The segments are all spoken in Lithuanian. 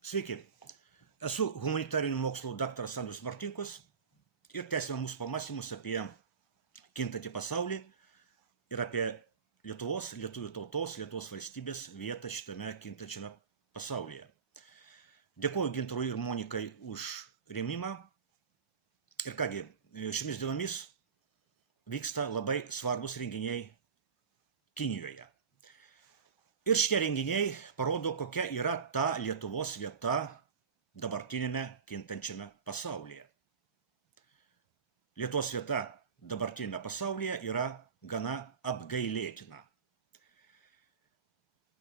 Sveiki, esu humanitarinių mokslų daktaras Andrius Martinkus ir tęsime mūsų pamąstymus apie kintantį pasaulį ir apie Lietuvos, lietuvių tautos, Lietuvos valstybės vietą šitame kintančiame pasaulyje. Dėkuoju Gintarui ir Monikai už rėmimą. Ir kągi, šiomis dienomis vyksta labai svarbus renginiai Kinijoje. Ir šitie renginiai parodo, kokia yra ta Lietuvos vieta dabartinėme kintančiame pasaulyje. Lietuvos vieta dabartinėme pasaulyje yra gana apgailėtina.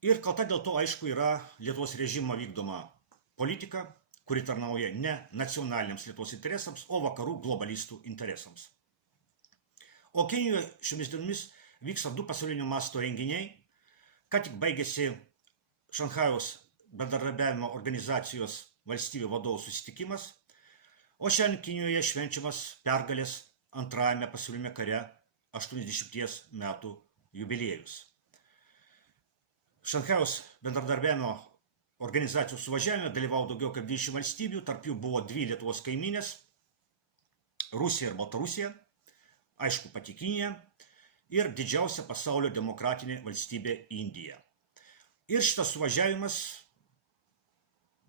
Ir kalta dėl to, aišku, yra Lietuvos režimo vykdoma politika, kuri tarnauja ne nacionaliniams Lietuvos interesams, o vakarų globalistų interesams. O Kinijoje šiomis dienomis vyksta 2 pasaulinio masto renginiai. Ką tik baigėsi Šanchajaus bendradarbiavimo organizacijos valstybių vadovų susitikimas, o šiandien Kinijoje švenčiamas pergalės antrajame pasaulinėme kare 80 metų jubiliejus. Šanchajaus bendradarbiavimo organizacijos suvažiavime dalyvavo daugiau kaip 20 valstybių, tarp jų buvo 2 Lietuvos kaimynės – Rusija ir Baltarusija, aišku, pati Kinija, ir didžiausia pasaulio demokratinė valstybė Indija. Ir šitas suvažiavimas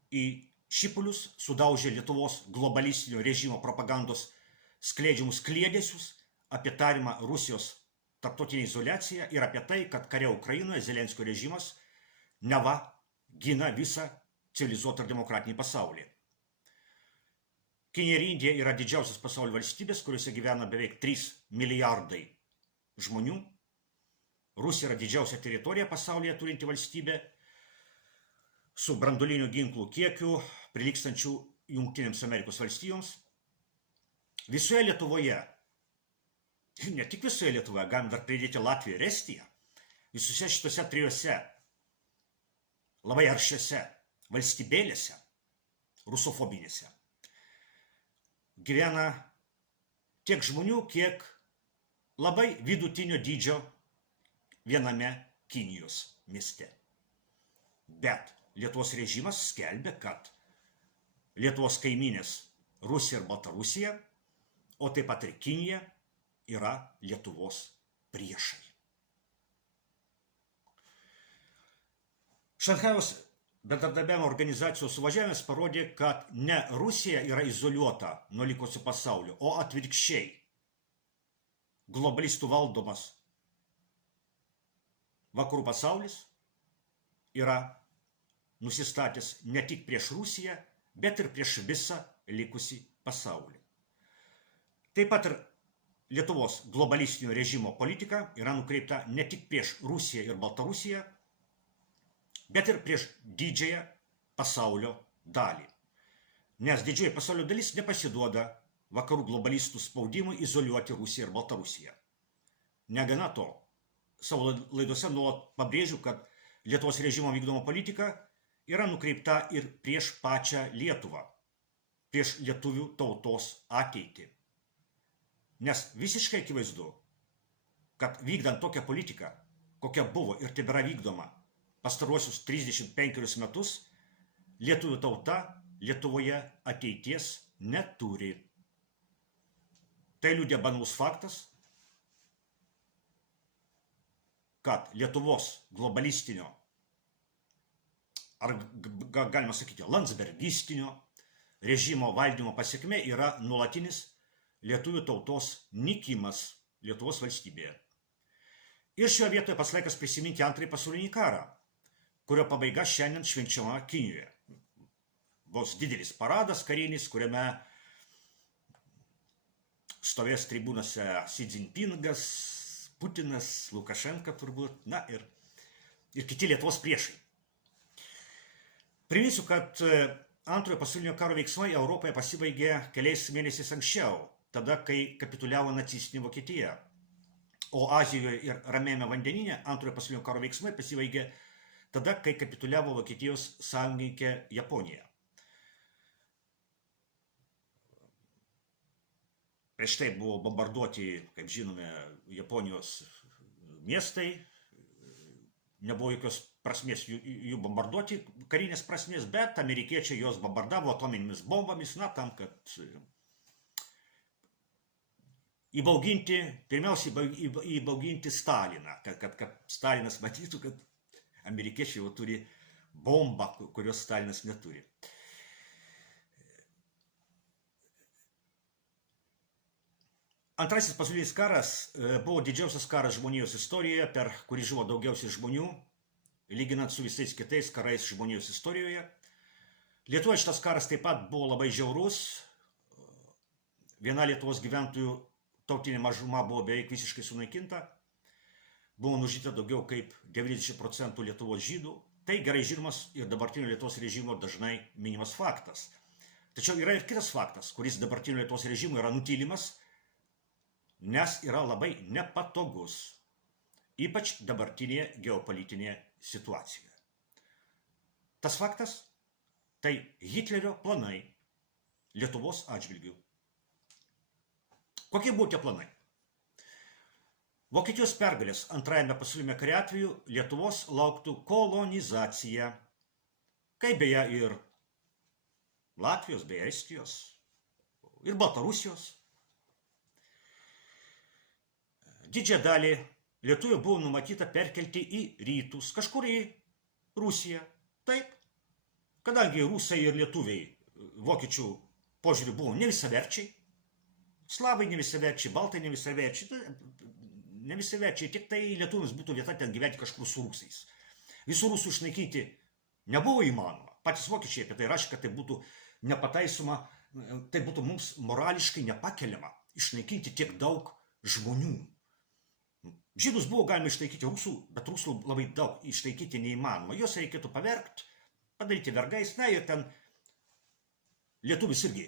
į šipulius sudaužė Lietuvos globalistinio režimo propagandos skleidžiamus kliedesius apie tariamą Rusijos tarptautinę izoliaciją ir apie tai, kad kare Ukrainoje Zelenskio režimas neva gina visą civilizuotą ir demokratinį pasaulį. Kinija ir Indija yra didžiausias pasaulio valstybės, kuriuose gyvena beveik 3 milijardai žmonių. Rusija yra didžiausia teritorija pasaulyje turinti valstybė su branduolinių ginklų kiekiu prilygstančių Jungtinėms Amerikos valstijoms. Visoje Lietuvoje, ne tik visoje Lietuvoje, galim dar pridėti Latviją ir Estiją, visose šitose 3 labai aršiose valstybėlėse, rusofobinėse, gyvena tiek žmonių, kiek labai vidutinio dydžio viename Kinijos mieste. Bet Lietuvos režimas skelbia, kad Lietuvos kaimynės Rusija ir Baltarusija, o taip pat ir Kinija, yra Lietuvos priešai. Šanchajaus bendradarbiavimo organizacijos suvažiavimas parodė, kad ne Rusija yra izoliuota nuo likusio pasaulio, o atvirkščiai. Globalistų valdomas vakarų pasaulis yra nusistatęs ne tik prieš Rusiją, bet ir prieš visą likusį pasaulį. Taip pat ir Lietuvos globalistinio režimo politika yra nukreipta ne tik prieš Rusiją ir Baltarusiją, bet ir prieš didžiąją pasaulio dalį. Nes didžioji pasaulio dalis nepasiduoda vakarų globalistų spaudimui izoliuoti Rusiją ir Baltarusiją. Negana to, savo laidose nuolat pabrėžiu, kad Lietuvos režimo vykdoma politika yra nukreipta ir prieš pačią Lietuvą, prieš lietuvių tautos ateitį. Nes visiškai akivaizdu, kad vykdant tokią politiką, kokia buvo ir tebėra vykdoma pastaruosius 35 metus, lietuvių tauta Lietuvoje ateities neturi. Tai liudija banalus faktas, kad Lietuvos globalistinio, ar galima sakyti, landsbergistinio režimo valdymo pasekmė yra nuolatinis lietuvių tautos nykimas Lietuvos valstybėje. Ir šioje vietoje pats laikas prisiminti Antrąjį pasaulinį karą, kurio pabaiga šiandien švenčiama Kinijoje. Bus didelis paradas karinis, kuriame stovės tribūnose Xi Jinpingas, Putinas, Lukašenka turbūt, na ir kiti Lietuvos priešai. Priminsiu, kad Antrojo pasaulinio karo veiksmai Europoje pasibaigė keliais mėnesiais anksčiau, tada, kai kapituliavo nacistinė Vokietija. O Azijoje ir Ramiajame vandenyne Antrojo pasaulinio karo veiksmai pasibaigė tada, kai kapituliavo Vokietijos sąjungininkė Japonija. Prieš tai buvo bombarduoti, kaip žinome, Japonijos miestai, nebuvo jokios prasmės jų bombarduoti, karinės prasmės, bet amerikiečiai jos bombardavo atominėmis bombomis, tam, kad pirmiausiai įbauginti Staliną, kad Stalinas matytų, kad amerikiečiai jau turi bombą, kurios Stalinas neturi. Antrasis pasaulinis karas buvo didžiausias karas žmonijos istorijoje, per kurį žuvo daugiausiai žmonių, lyginant su visais kitais karais žmonijos istorijoje. Lietuvoje šitas karas taip pat buvo labai žiaurus. Viena Lietuvos gyventojų tautinė mažuma buvo beveik visiškai sunaikinta. Buvo nužudyta daugiau kaip 90% Lietuvos žydų. Tai gerai žinomas ir dabartinio Lietuvos režimo dažnai minimas faktas. Tačiau yra ir kitas faktas, kuris dabartinio Lietuvos režimo yra nutylimas, nes yra labai nepatogus, ypač dabartinėje geopolitinėje situacijoje. Tas faktas – tai Hitlerio planai Lietuvos atžvilgių. Kokie buvo tie planai? Vokietijos pergalės antrajame pasaulinėme kare atveju Lietuvos lauktų kolonizacija, kaip beje ir Latvijos, bei Estijos, ir Baltarusijos. Didžiąją dalį lietuvių buvo numatyta perkelti į rytus, kažkur į Rusiją. Taip, kadangi rusai ir lietuviai vokiečių požiūrių buvo nevisaverčiai, slavai nevisaverčiai, baltai nevisaverčiai, tik tai lietuviams būtų vieta ten gyventi kažkur su rusais. Visų rusų išnaikinti nebuvo įmanoma. Patys vokiečiai apie tai rašė, kad tai būtų nepataisoma, tai būtų mums morališkai nepakeliama išnaikinti tiek daug žmonių. Žydus buvo galima išlaikyti rusų, bet rusų labai daug išlaikyti neįmanoma. Juos reikėtų pavergti, padaryti vergais, ir ten lietuvis irgi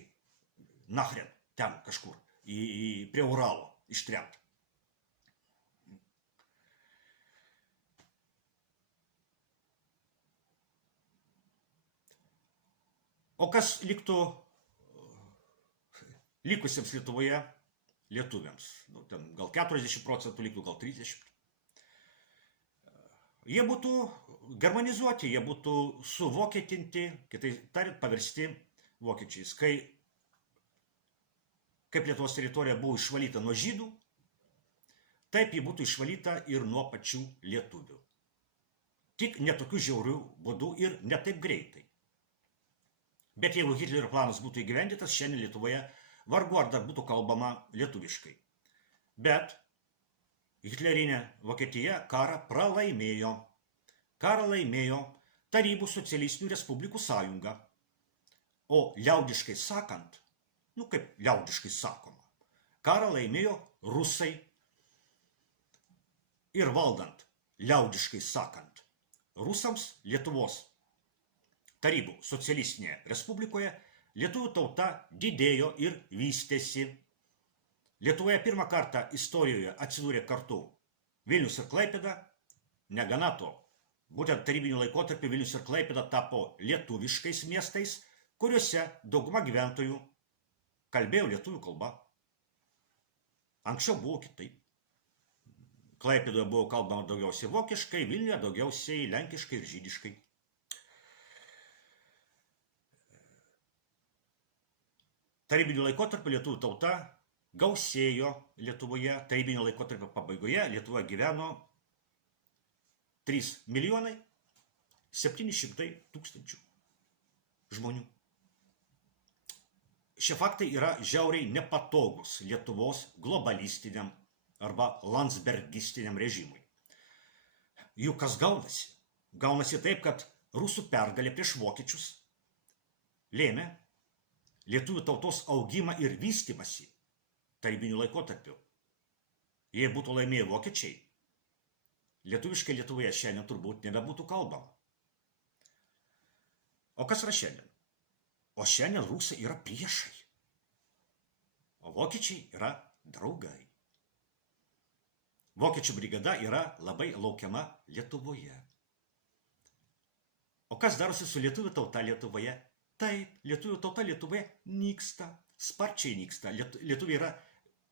nachren, ten kažkur, prie Uralo ištremti. O kas liktų likusiems Lietuvoje lietuviams? Ten gal 40% liktų, gal 30%. Jie būtų germanizuoti, jie būtų suvokietinti, kitaip tariant, paversti vokiečiais. Kaip Lietuvos teritorija buvo išvalyta nuo žydų, taip ji būtų išvalyta ir nuo pačių lietuvių. Tik netokių žiaurių būdų ir ne taip greitai. Bet jeigu Hitlerio planas būtų įgyvendytas, šiandien Lietuvoje vargu ar dar būtų kalbama lietuviškai. Bet hitlerinė Vokietija karą pralaimėjo. Karą laimėjo Tarybų socialistinių respublikų sąjunga. O liaudiškai sakant, kaip liaudiškai sakoma, karą laimėjo rusai. Ir valdant liaudiškai sakant, rusams Lietuvos Tarybų socialistinėje respublikoje lietuvių tauta didėjo ir vystėsi. Lietuvoje pirmą kartą istorijoje atsidūrė kartu Vilnius ir Klaipėda. Negana to, būtent tarybiniu laikotarpiu Vilnius ir Klaipėda tapo lietuviškais miestais, kuriuose dauguma gyventojų kalbėjo lietuvių kalba. Anksčiau buvo kitaip. Klaipėdoje buvo kalbama daugiausiai vokiškai, Vilniuje daugiausiai lenkiškai ir žydiškai. Tarybinio laikotarpio lietuvių tauta gausėjo Lietuvoje. Tarybinio laikotarpio pabaigoje Lietuvoje gyveno 3 700 000 žmonių. Šie faktai yra žiauriai nepatogus Lietuvos globalistiniam arba landsbergistiniam režimui. Juk kas gaunasi? Gaunasi taip, kad rusų pergalė prieš vokiečius lėmė lietuvių tautos augimą ir vystymąsi tarybiniu laikotarpiu. Jei būtų laimėję vokiečiai, lietuviškai Lietuvoje šiandien turbūt nebebūtų kalbama. O kas yra šiandien? O šiandien rusai yra priešai, o vokiečiai yra draugai. Vokiečių brigada yra labai laukiama Lietuvoje. O kas darosi su lietuvių tauta Lietuvoje? Taip, lietuvių tauta Lietuvoje nyksta, sparčiai nyksta. Lietuviai yra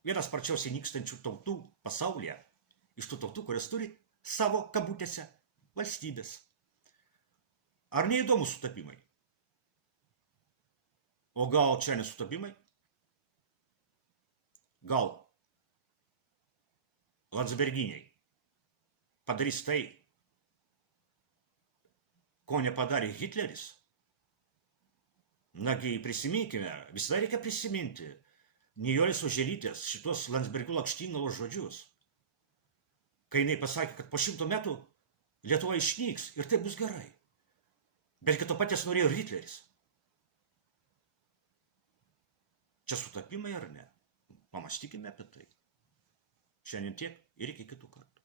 vienas sparčiausiai nykstančių tautų pasaulyje. Iš tų tautų, kurios turi savo kabutėse valstybės. Ar neįdomus sutapimai? O gal čia nesutapimai? Gal Landsberginiai padarys tai, ko nepadarė Hitleris? Nagi prisiminkime, visada reikia prisiminti Nijolės Oželytės šitos Landsbergių Lakštingalos žodžius, kai jinai pasakė, kad po 100 metų Lietuva išnyks ir tai bus gerai. Bet to paties norėjo ir Hitleris. Čia sutapimai ar ne? Pamąstykime apie tai. Šiandien tiek ir iki kitų kartų.